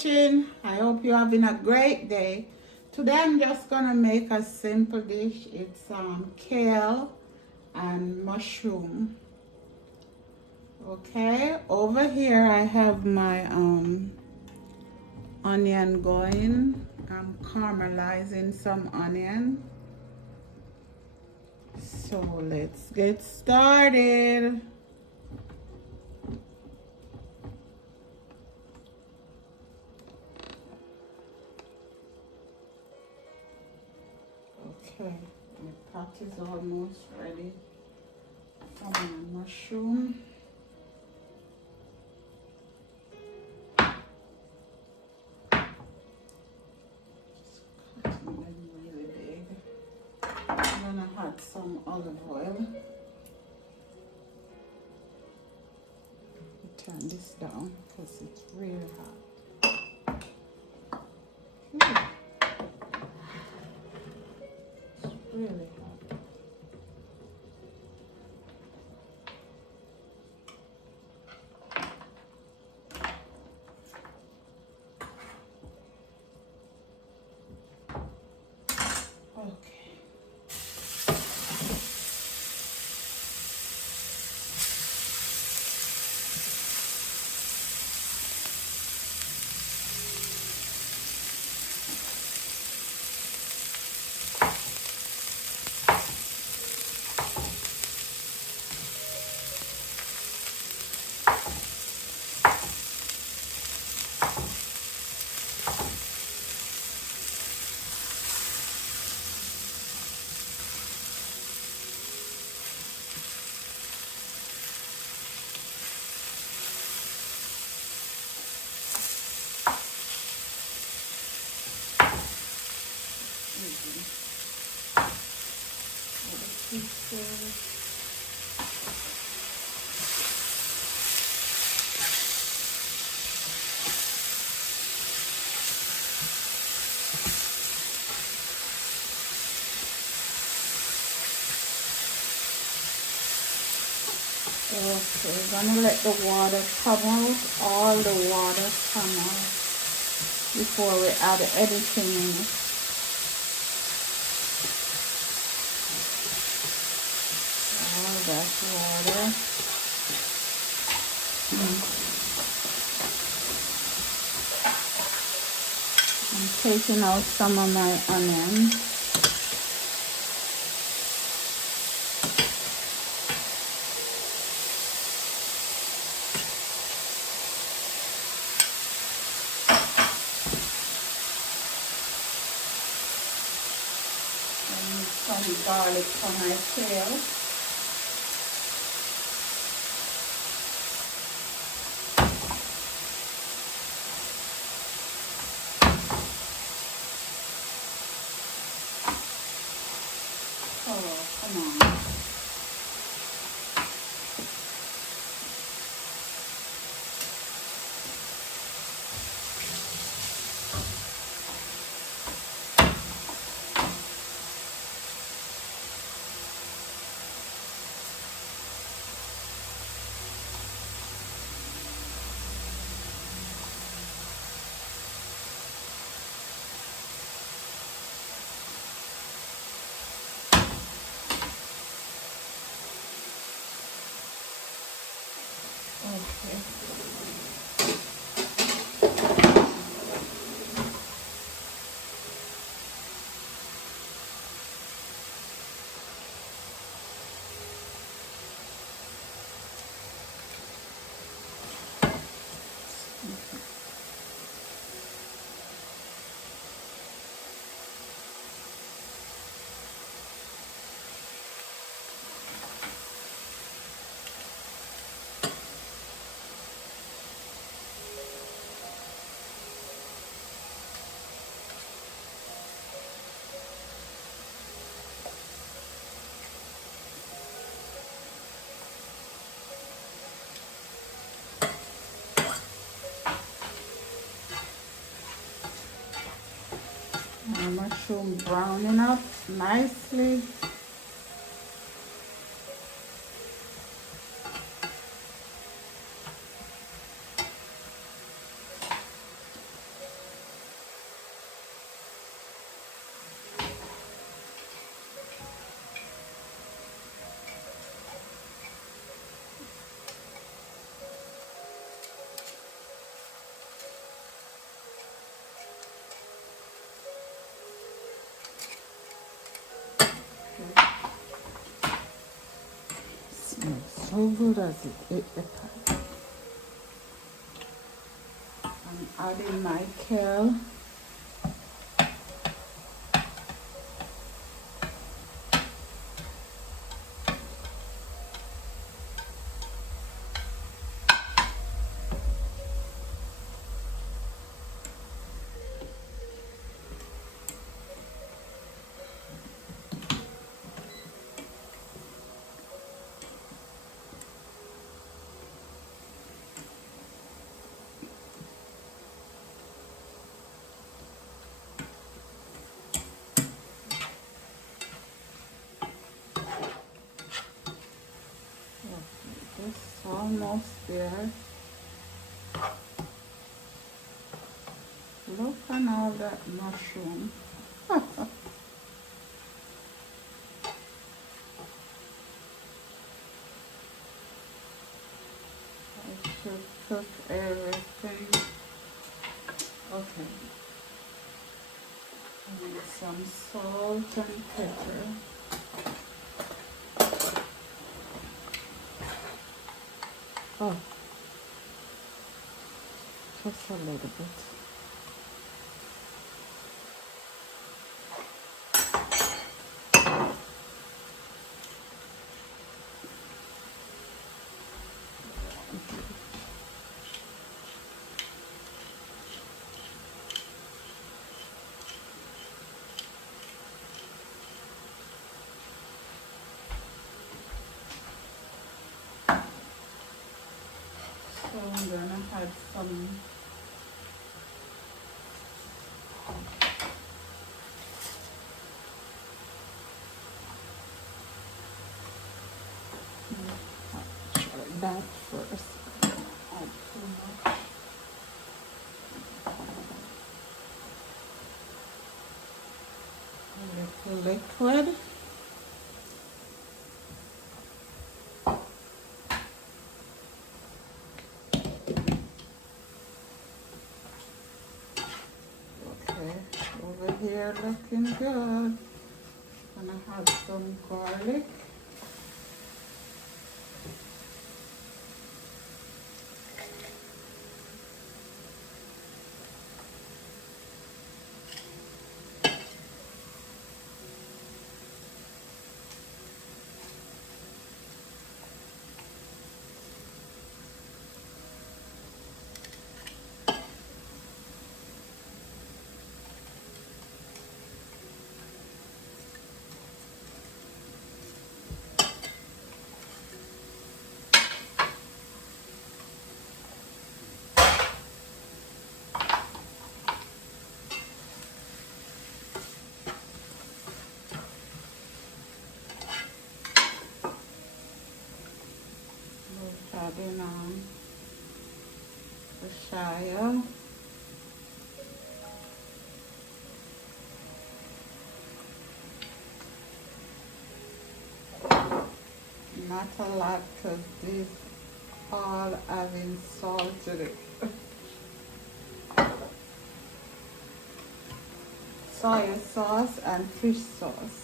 kitchen. I hope you're having a great day. Today I'm just gonna make a simple dish. It's kale and mushroom. Okay, over here I have my onion going. I'm caramelizing some onion. So let's get started. Okay, my pot is almost ready for my mushroom. Just cutting them really big. I'm gonna add some olive oil. Turn this down because it's really hot. It's really hot. Okay. Okay, we're gonna let the water come out, all the water come out before we add anything in it. All that water. I'm taking out some of my onions. Some garlic for my kale. Oh, come on. Okay. My mushroom browning up nicely. how good does it eat the pie? I'm adding my kale. It's almost there. Look at all that mushroom. I should cook everything. Okay. I need some salt and pepper. Oh, just a little bit. So I'm gonna add some try that first. Add too much. A little liquid. Okay, over here looking good. Gonna add some garlic. Adding on the shaya. Not a lot because these all having salt in it. Soy sauce and fish sauce.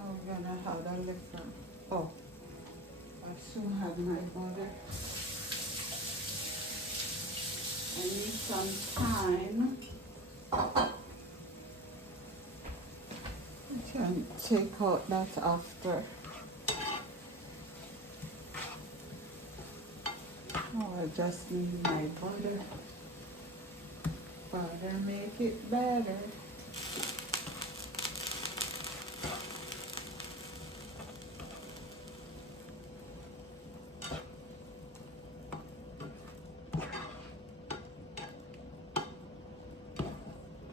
I'm gonna have a liquor. Oh, I soon had my butter. I need some time. I can take out that after. Oh, I just need my butter. Butter make it better.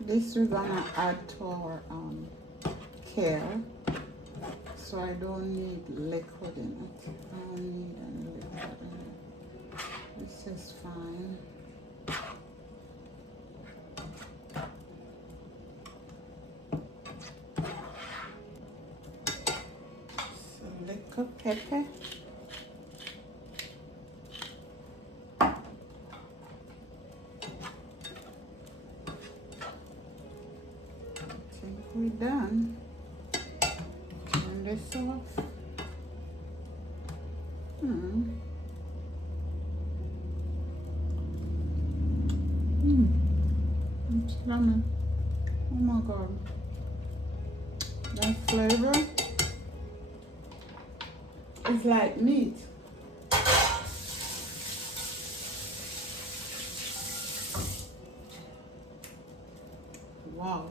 This we're gonna add to our kale, so I don't need liquid in it. I don't need any liquid in it. This is fine. So little pepper. think we're done. Turn this off. It's yummy. Oh my god. That flavor is like meat. Wow.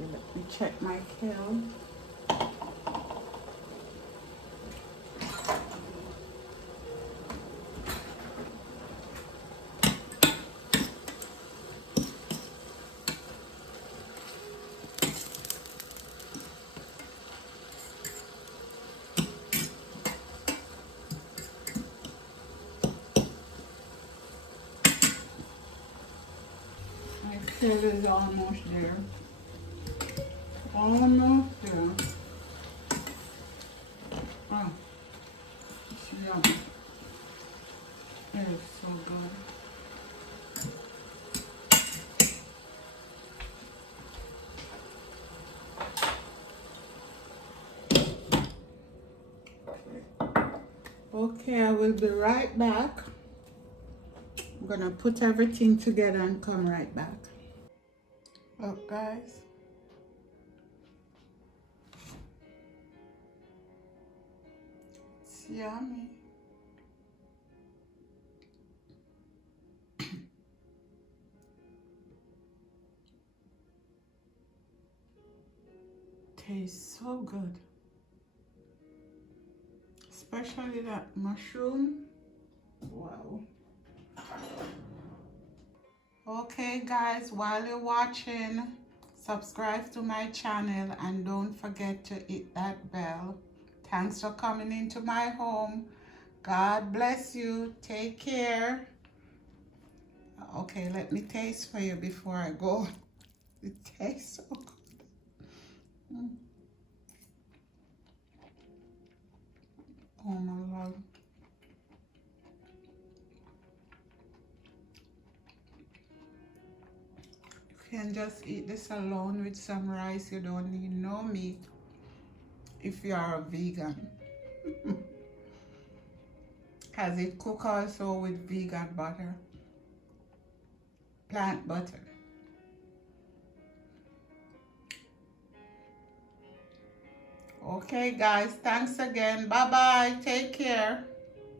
Let me check my kale. My kale is almost there. Almost there. Oh, it's yummy. It is so good. Okay, I will be right back. I'm gonna put everything together and come right back. Look, guys. It's yummy. Tastes so good. Especially that mushroom. Wow. Okay guys, while you're watching, subscribe to my channel and don't forget to hit that bell. Thanks for coming into my home. God bless you. Take care. Okay, let me taste for you before I go. It tastes so good. Oh my Lord. You can just eat this alone with some rice. You don't need no meat if you are a vegan. Because it cook also with vegan butter. Plant butter. Okay guys, thanks again. Bye bye. Take care.